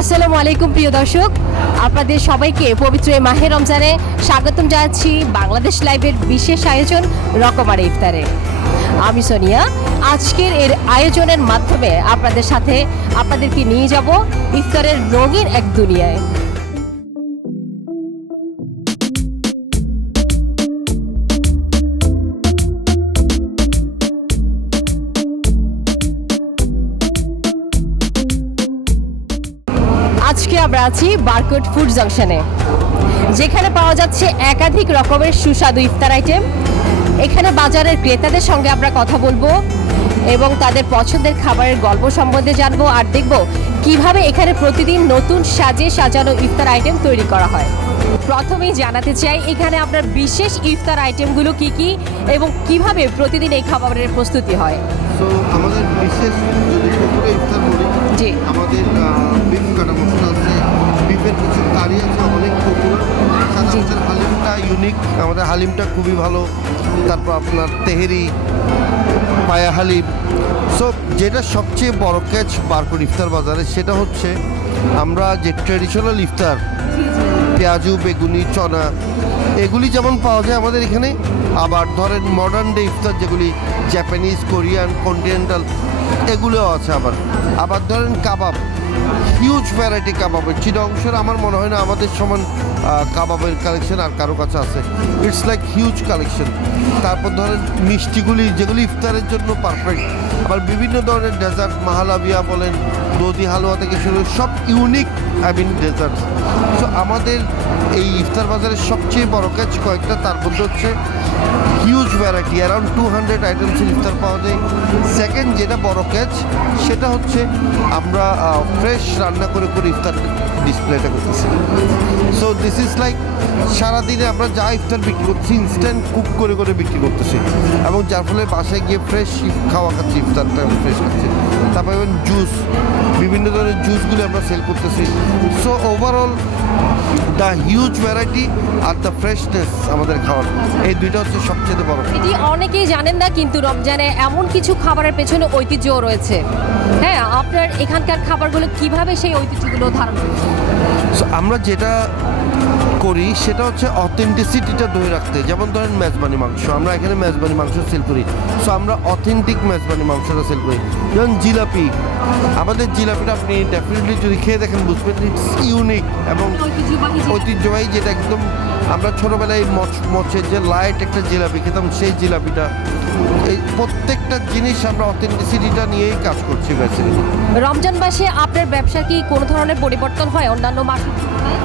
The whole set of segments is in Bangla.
আসসালামু আলাইকুম প্রিয় দর্শক, আপনাদের সবাইকে পবিত্র এই মাহে রমজানে স্বাগতম জানাচ্ছি বাংলাদেশ লাইভের বিশেষ আয়োজন রকমারি ইফতারে। আমি সোনিয়া। আজকের এর আয়োজনের মাধ্যমে আপনাদেরকে নিয়ে যাব ইফতারের রঙিন এক দুনিয়ায়। আজকে আমরা আছি বারকোড ফুড জাংশনে, যেখানে পাওয়া যাচ্ছে একাধিক রকমের সুস্বাদু ইফতার আইটেম। এখানে বাজারের ক্রেতাদের সঙ্গে আমরা কথা বলবো এবং তাদের পছন্দের খাবারের গল্প সম্বন্ধে জানবো, আর দেখব কিভাবে এখানে প্রতিদিন নতুন সাজে সাজানো ইফতার আইটেম তৈরি করা হয়। প্রথমেই জানাতে চাই এখানে আপনার বিশেষ ইফতার আইটেমগুলো কি কি এবং কিভাবে প্রতিদিন এই খাবারের প্রস্তুতি হয়। তো আমাদের বিশেষ যদি পুকুরে ইফতার বলি, জি, আমাদের বিফ কাটা মশলা আছে, বিফের কিছু কারি আছে অনেক পপুলার। আমাদের হালিমটা ইউনিক, আমাদের হালিমটা খুবই ভালো। তারপর আপনার তেহেরি, পায়া হালিম। সো যেটা সবচেয়ে বড় ক্যাচ বারকোড ইফতার বাজারে সেটা হচ্ছে আমরা যে ট্রেডিশনাল ইফতার, পেঁয়াজু, বেগুনি, চনা, এগুলি যেমন পাওয়া যায় আমাদের এখানে, আবার ধরেন মডার্ন ডে ইফতার যেগুলি জাপানিজ, কোরিয়ান, কন্টিনেন্টাল, এগুলোও আছে। আবার ধরেন কাবাব, হিউজ ভ্যারাইটি কাবাবের। চিটাংশের আমার মনে হয় না আমাদের সমান কাবাবের কালেকশন আর কারো কাছে আছে। It's like huge collection. তারপর ধরেন মিষ্টিগুলি যেগুলি ইফতারের জন্য পারফেক্ট। আবার বিভিন্ন ধরনের ডেজার্ট, মাহালাবিয়া বলেন, দধি হালুয়া থেকে শুরু, সব ইউনিক ডেজার্ট। সো আমাদের এই ইফতার বাজারের সবচেয়ে বড় কাজ কয়েকটা, তার মধ্যে হচ্ছে হিউজ ভ্যারাইটি, অ্যারাউন্ড 200 আইটেমসের ইফতার পাওয়া যায়। সেকেন্ড যেটা বড় কাজ সেটা হচ্ছে আমরা ফ্রেশ রান্না করে ইফতার ডিসপ্লেটা করতেছি। সো দিস ইজ লাইক সারাদিনে আমরা যা ইফতার বিক্রি করছি ইনস্ট্যান্ট কুক করে বিক্রি করতেছি, এবং যার ফলে বাসায় গিয়ে ফ্রেশ খাওয়া খাচ্ছি, ইফতারটা ফ্রেশ খাচ্ছি। তারপর এবং জুস, বিভিন্ন ধরনের জুসগুলো আমরা সেল করতেছি। So overall the huge variety are the freshness আমাদের খাওয়ার, এই দুইটা হচ্ছে সবচেয়ে বড়। এটি অনেকেই জানেন না, কিন্তু রমজানে এমন কিছু খাবারের পেছনে ঐতিহ্যও রয়েছে। হ্যাঁ, আপনার এখানকার খাবারগুলো কিভাবে সেই ঐতিহ্যগুলো ধারণ করছে? আমরা যেটা করি সেটা হচ্ছে অথেন্টিসিটিটা ধরে রাখতে। যেমন ধরেন মেজবানি মাংস, আমরা এখানে মেজবানি মাংস সেল করি। সো আমরা অথেন্টিক মেজবানি মাংসটা সেল করি। যেমন জিলাপি, আমাদের জিলাপিটা আপনি ডেফিনেটলি যদি খেয়ে দেখেন বুঝবেন ইটস ইউনিক এবং ঐতিহ্যবাহী, যেটা একদম আমরা ছোটোবেলায় মচের যে লাইট একটা জিলাপি খেতাম, সেই জিলাপিটা। এই প্রত্যেকটা জিনিস আমরা অথেন্টিসিটিটা নিয়েই কাজ করছি বেসিক্যালি। রমজান মাসে আপনার ব্যবসা কি কোনো ধরনের পরিবর্তন হয় অন্যান্য মাসের তুলনায়?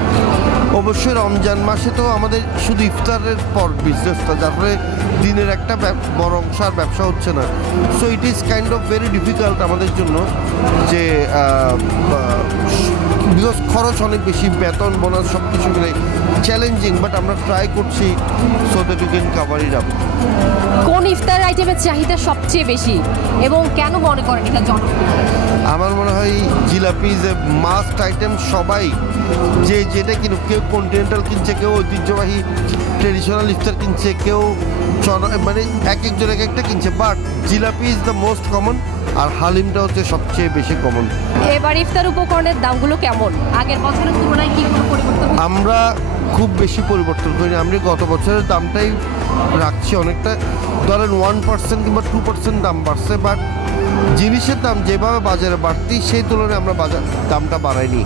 অবশ্যই রমজান মাসে তো আমাদের শুধু ইফতারের পর বিজনেসটা, যার ফলে দিনের একটা বড় অংশ আর ব্যবসা হচ্ছে না। So it is kind of very difficult আমাদের জন্য, যে বিকজ খরচ অনেক বেশি, বেতন বোনাস সব কিছু মিলে চ্যালেঞ্জিং, বাট আমরা ট্রাই করছি so that you can cover it up. কোন ইফতার আইটেমের চাহিদা সবচেয়ে বেশি এবং কেন মনে করেন এটা জনপ্রিয়? আমার মনে হয় জিলাপি ইজ এ মাস্ট আইটেম। সবাই যেটা কিনুক, কেউ কন্টিনেন্টাল কিনছে, কেউ ঐতিহ্যবাহী ট্রেডিশনাল ইফতার কিনছে, কেউ মানে এক একজন এক একটা কিনছে, but jalebi is the most common, আর হালিমটা হচ্ছে সবচেয়ে বেশি কমন। এবার ইফতার উপকরণের দামগুলো কেমন? আগের বছরের তুলনায় কি কোনো পরিবর্তন? আমরা খুব বেশি পরিবর্তন করিনি, আমরা গত বছরের দামটাই রাখছি। অনেকটা ধরেন 1% কিংবা 2% দাম বাড়ছে, বাট জিনিসের দাম যেভাবে বাজারে বাড়তি, সেই তুলনায় আমরা দামটা বাড়াইনি।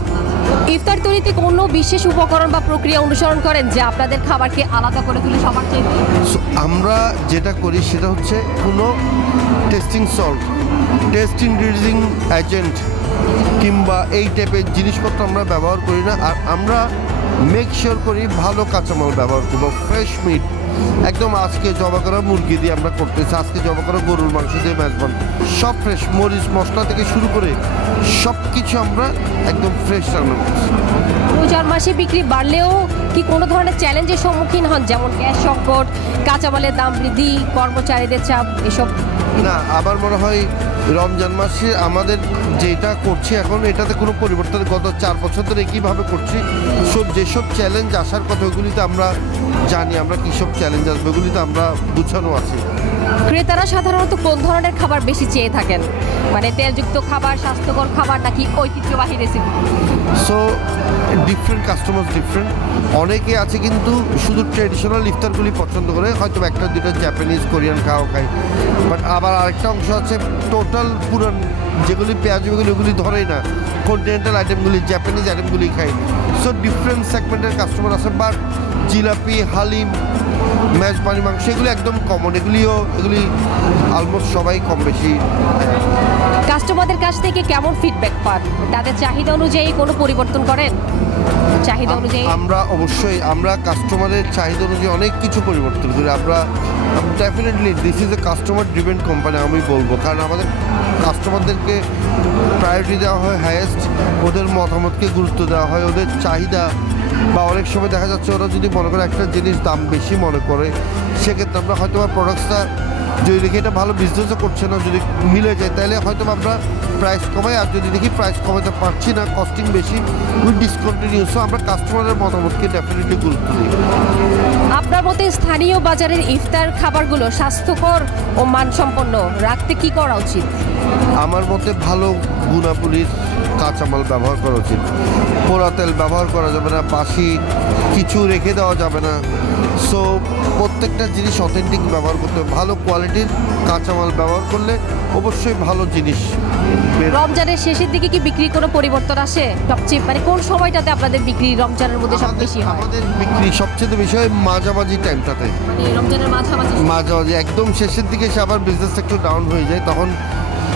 ইফতার তৈরিতে কোনো বিশেষ উপকরণ বা প্রক্রিয়া অনুসরণ করেন যে আপনাদের খাবারকে আলাদা করে তুলে সবার চাইতে? আমরা যেটা করি সেটা হচ্ছে কোনো testing salt, test increasing agent কিংবা এই টাইপের জিনিসপত্র আমরা ব্যবহার করি না। আর আমরা মেক শিওর করি ভালো কাঁচামাল ব্যবহার করবো, ফ্রেশ মিট। একদম আজকে জবা করা মুরগি দিয়ে আমরা করতেছি, আজকে জবা করা গরুর মাংস দিয়ে মেজবান, সব ফ্রেশ, মরিচ মশলা থেকে শুরু করে সব কিছু আমরা একদম ফ্রেশ রান্না করছি। রোজার মাসে বিক্রি বাড়লেও কি কোনো ধরনের চ্যালেঞ্জের সম্মুখীন হন, যেমন গ্যাস সংকট, কাঁচামালের দাম বৃদ্ধি, কর্মচারীদের চাপ, এসব? না, আমার মনে হয় রমজান মাসে আমাদের যেটা করছি এখন, এটাতে কোনো পরিবর্তন, গত 4 বছর ধরে একইভাবে করছি। যেসব চ্যালেঞ্জ আসার কথা ওগুলিতে আমরা জানি, আমরা কী সব চ্যালেঞ্জ আসবে ওগুলিতে আমরা গুছানো আছি। ক্রেতারা সাধারণত কোন ধরনের খাবার বেশি চেয়ে থাকেন, মানে তেলযুক্ত খাবার, স্বাস্থ্যকর খাবার, নাকি ঐতিহ্যবাহী recipe? So different customer different. অনেকে আছে কিন্তু শুধু ট্রেডিশনাল ইফতারগুলি পছন্দ করে, হয়তো একটা দুটো জাপানিজ কোরিয়ান খাওয়া খায়, বাট আবার আরেকটা অংশ আছে টোটাল পুরান, যেগুলি পেঁয়াজ ওগুলি ধরেই না, কন্টিনেন্টাল আইটেমগুলি, জাপানিজ আইটেমগুলি খায়। সো ডিফারেন্ট সেগমেন্টের কাস্টমার আছে। বাট জিলাপি, হালিম, মেজবানি মাংস এগুলি একদম কমন, এগুলি অলমোস্ট সবাই কম বেশি। কাস্টমারদের কাছ থেকে কেমন ফিডব্যাক পান? তাদের চাহিদা অনুযায়ী কোনো পরিবর্তন করেন? চাহিদা অনুযায়ী আমরা কাস্টমারের চাহিদা অনুযায়ী অনেক কিছু পরিবর্তন করি। আমরা definitely this is a customer driven company আমি বলবো, কারণ আমাদের কাস্টমারদেরকে প্রায়োরিটি দেওয়া হয় হাইয়েস্ট, ওদের মতামতকে গুরুত্ব দেওয়া হয়, ওদের চাহিদা, বা অনেক সময় দেখা যাচ্ছে ওরা যদি মনে করে একটা জিনিস দাম বেশি মনে করে, সেক্ষেত্রে আমরা হয়তো বা প্রোডাক্টসটা যদি দেখি এটা ভালো বিজনেসও করছে না, যদি মিলে যায় তাহলে হয়তো আমরা প্রাইস কমাই, আর যদি দেখি প্রাইস কমাতে পারছি না, কস্টিং বেশি, উইথ ডিসকন্টিনিউ। সো আমরা কাস্টমারের মতামতকে ডেফিনেটলি গুরুত্ব দিই। আপনার মতে স্থানীয় বাজারের ইফতার খাবারগুলো স্বাস্থ্যকর ও মানসম্পন্ন রাখতে কি করা উচিত? আমার মতে ভালো গুণাবলীর কাঁচামাল ব্যবহার করা উচিত। পোড়া তেল ব্যবহার করা যাবে না, বাসি কিছু রেখে দেওয়া যাবে না। সো প্রত্যেকটা জিনিস অথেন্টিক ব্যবহার করতে হবে। ভালো কোয়ালিটির কাঁচামাল ব্যবহার করলে অবশ্যই ভালো জিনিস। রমজানের শেষের দিকে কি বিক্রির কোনো পরিবর্তন আসে? সবচেয়ে মানে কোন সময়টাতে আপনাদের বিক্রি রমজানের মধ্যে সব বেশি হয়? আমাদের বিক্রি সবচেয়ে বেশি হয় মাঝামাঝি টাইমটাতে, মানে রমজানের মাঝামাঝি একদম শেষের দিকে এসে আবার বিজনেস একটু ডাউন হয়ে যায়, তখন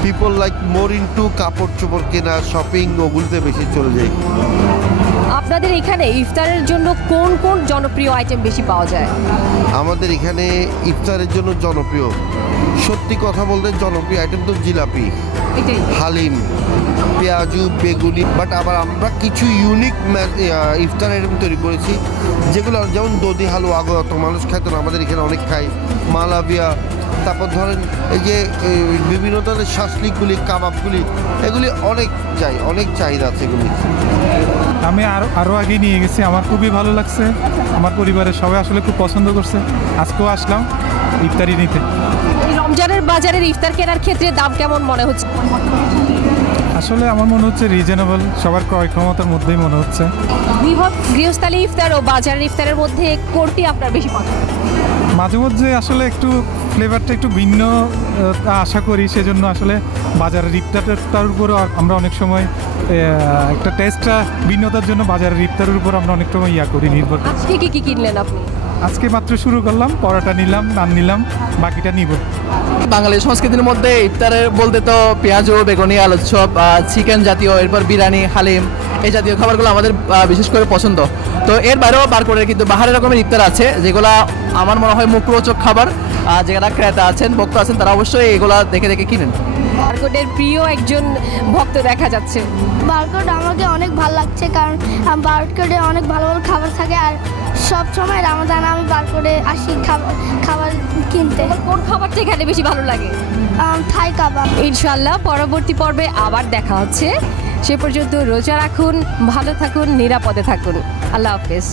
পিপল লাইক মোর ইনটু কাপড় চোপড় কেনা, শপিং, ওগুলোতে বেশি চলে যায়। আপনাদের এখানে ইফতারের জন্য কোন কোন জনপ্রিয় আইটেম বেশি পাওয়া যায়? আমাদের এখানে ইফতারের জন্য জনপ্রিয়, সত্যি কথা বলতে জনপ্রিয় আইটেম তো জিলাপি, এটাই হালিম, পেঁয়াজু, বেগুনি। বাট আবার আমরা কিছু ইউনিক ইফতার আইটেম তৈরি করেছি, যেগুলো যেমন দধি হালুয়া, আগে অত মানুষ খাইতো না, আমাদের এখানে অনেক খাই। মালাভিয়া, তারপর ধরেন এই যে বিভিন্ন ধরনের শাসলিকগুলি, কাবাবগুলি, এগুলি অনেক চাহিদা আছে এগুলি। আমি আরও আগে নিয়ে গেছি, আমার খুবই ভালো লাগছে, আমার পরিবারের সবাই আসলে খুব পছন্দ করছে। আজকেও আসলাম ইফতারি নিতে। এই রমজানের বাজারের ইফতার কেনার ক্ষেত্রে দাম কেমন মনে হচ্ছে? আসলে আমার মনে হচ্ছে রিজনেবল, সবার ক্রয় ক্ষমতার মধ্যেই মনে হচ্ছে। বৃহৎ গৃহস্থালী ইফতার ও বাজারের ইফতারের মধ্যে কোনটি আপনার বেশি পছন্দ? মাঝে মধ্যে আসলে একটু ফ্লেভারটা একটু ভিন্ন আশা করি, সেজন্য আসলে বাজারের ইফতারটার উপরও আমরা অনেক সময় একটা টেস্টটা ভিন্নতার জন্য বাজারের ইফতারের উপর আমরা অনেক সময় করি, নির্ভর। আজকে কি কিনলেন আপনি? আজকে মাত্র শুরু করলাম, পরোটা নিলাম, নান নিলাম, বাকিটা নিব। বাঙালি সংস্কৃতির মধ্যে ইফতারের বলতে তো পেঁয়াজ, বেগুনি, আলুর চপ, চিকেন জাতীয়, এরপর বিরিয়ানি, হালিম, এই জাতীয় খাবারগুলো আমাদের বিশেষ করে পছন্দ। তো এর বাইরেও বার করে কিন্তু বাহারি রকমের ইফতার আছে, যেগুলো আমার মনে হয় মুখরোচক খাবার। যারা ক্রেতা আছেন, ভক্ত আছেন, তারা অবশ্যই এগুলা দেখে দেখে কিনেন। বারকোডের প্রিয় একজন ভক্ত দেখা যাচ্ছে। বারকোড আমাকে অনেক ভালো লাগছে, কারণ বারকোডে অনেক ভালো ভালো খাবার থাকে, আর সব সময় রামাদানে আমি বারকোডে আসি খাবার কিনতে। কোন খাবারটা এখানে বেশি ভালো লাগে? থাই কাবাব। ইনশাআল্লাহ পরবর্তী পর্বে আবার দেখা হচ্ছে। সে পর্যন্ত রোজা রাখুন, ভালো থাকুন, নিরাপদে থাকুন। আল্লাহ হাফেজ।